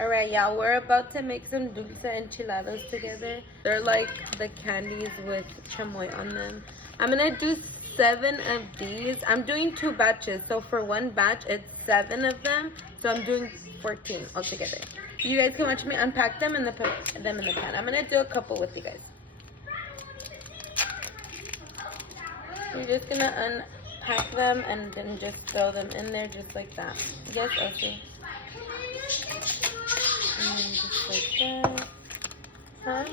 Alright, y'all, we're about to make some dulce enchiladas together. They're like the candies with chamoy on them. I'm gonna do 7 of these. I'm doing 2 batches, so for one batch it's 7 of them, so I'm doing 14 altogether. You guys can watch me unpack them and put them in the pan. I'm gonna do a couple with you guys. We're just gonna unpack them and then just throw them in there just like that. Yes, okay. And then just like that. Huh?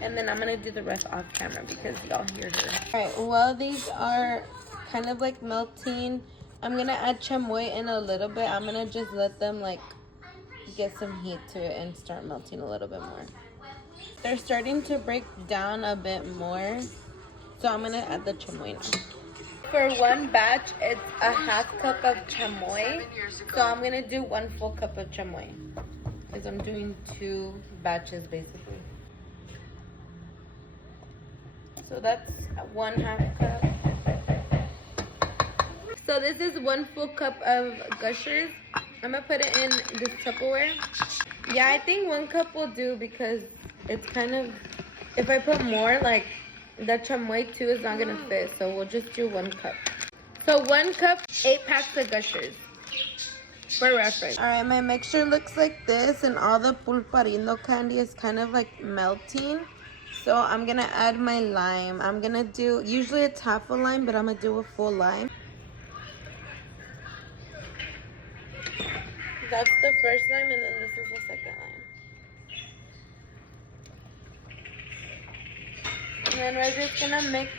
And then I'm gonna do the rest off camera because y'all hear her. Alright, while these are kind of like melting, I'm gonna add chamoy in a little bit. I'm gonna just let them like get some heat to it and start melting a little bit more. They're starting to break down a bit more, so I'm gonna add the chamoy now. For one batch, it's a half cup of chamoy, so I'm gonna do 1 full cup of chamoy because I'm doing 2 batches basically. So that's 1/2 cup. So this is 1 full cup of gushers. I'm gonna put it in this Tupperware. Yeah, I think 1 cup will do because it's kind of, if I put more, like the chamoy too is not gonna fit, so we'll just do 1 cup. So 1 cup, 8 packs of gushers for reference. All right, my mixture looks like this, and all the pulparindo candy is kind of like melting. So I'm gonna add my lime. I'm gonna do, usually it's half a lime, but I'm gonna do a full lime. That's the first lime, and then this is the second lime. And then we're just gonna mix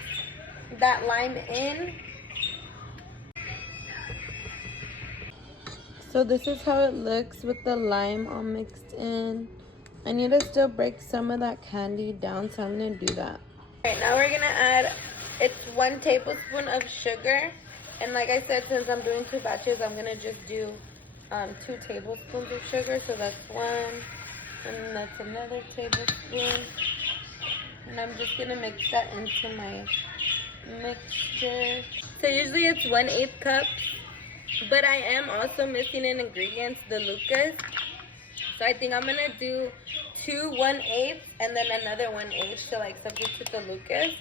that lime in. So this is how it looks with the lime all mixed in. I need to still break some of that candy down, so I'm gonna do that. Alright, now we're gonna add, it's 1 tablespoon of sugar. And like I said, since I'm doing 2 batches, I'm gonna just do 2 tablespoons of sugar. So that's 1, and that's another tablespoon. And I'm just gonna mix that into my mixture. So usually it's 1/8 cup, but I am also missing an ingredient, the Lucas. So I think I'm gonna do 2 1/8 and then another 1/8 to like substitute the Lucas.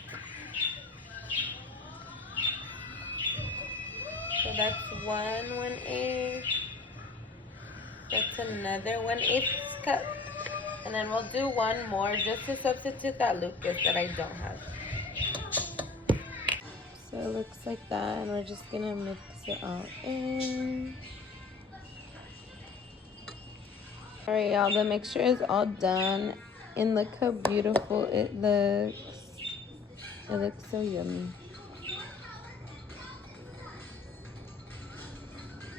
So that's 1 1/8. That's another 1/8 cup. And then we'll do 1 more just to substitute that Lucas that I don't have. So it looks like that, and we're just gonna mix it all in. Alright, y'all, the mixture is all done, and look how beautiful it looks. It looks so yummy.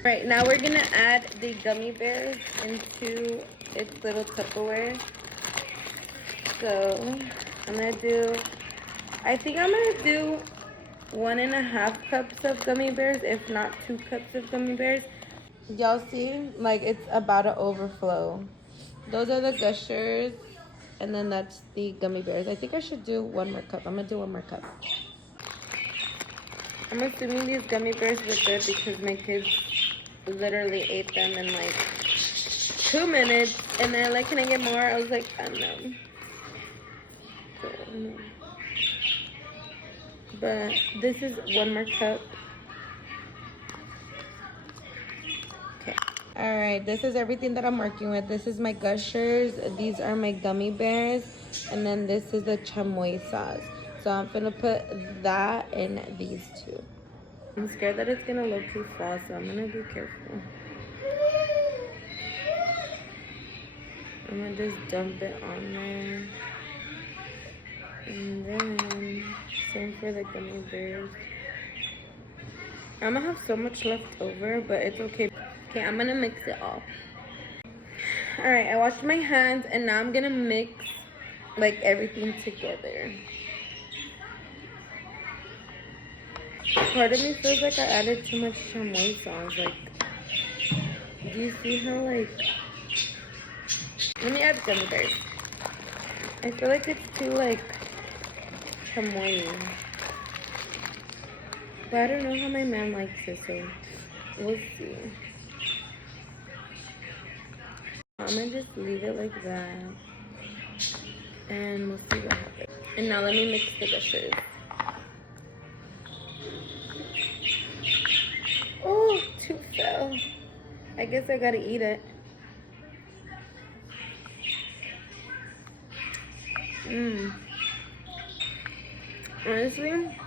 Right, now we're gonna add the gummy bears into its little Tupperware. So I'm gonna do, I think I'm gonna do 1.5 cups of gummy bears, if not 2 cups of gummy bears. Y'all see, like it's about to overflow. Those are the gushers, and then that's the gummy bears. I think I should do 1 more cup. I'm gonna do 1 more cup. I'm assuming these gummy bears were good because my kids literally ate them in like 2 minutes, and they're like, can I get more? I was like, no. So, no. But this is 1 more cup. Okay. Alright, this is everything that I'm working with. This is my gushers. These are my gummy bears. And then this is the chamoy sauce. So I'm gonna put that in these 2. I'm scared that it's gonna look too small, so I'm gonna be careful. I'm gonna just dump it on there. And then same for the gummy bears. I'm gonna have so much left over, but it's okay. Okay, I'm gonna mix it all. Alright, I washed my hands, and now I'm gonna mix like everything together. Part of me feels like I added too much chamoy sauce. Like, do you see how like Let me add gummy bears. I feel like it's too like chamoy. But I don't know how my man likes it, so we'll see. I'm gonna just leave it like that. And we'll see what happens. And now let me mix the gushers. Oh, two fell. I guess I gotta eat it. Honestly,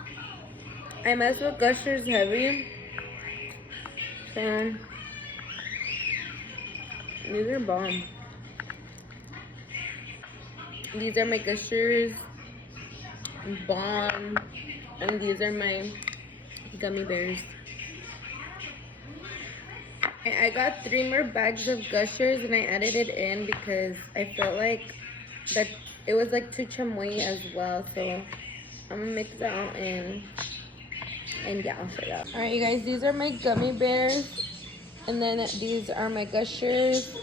I mess with gushers heavy. So these are bomb. These are my gushers, bomb, and these are my gummy bears. I got 3 more bags of gushers and I added it in because I felt like that it was like too chamoy as well. So I'm gonna mix that all in. And yeah, I'll show you. Alright, you guys, these are my gummy bears. And then these are my gushers.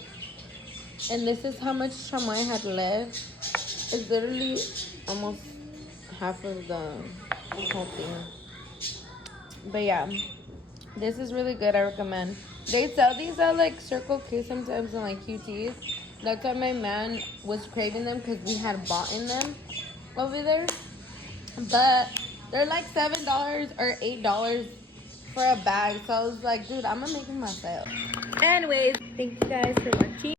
And this is how much chamoy I had left. It's literally almost half of the whole thing. But yeah, this is really good. I recommend. They sell these at like Circle K sometimes and like QTs. That's why my man was craving them because we had bought in them over there. But they're like $7 or $8 for a bag. So I was like, dude, I'm gonna make them myself. Anyways, thank you guys for watching.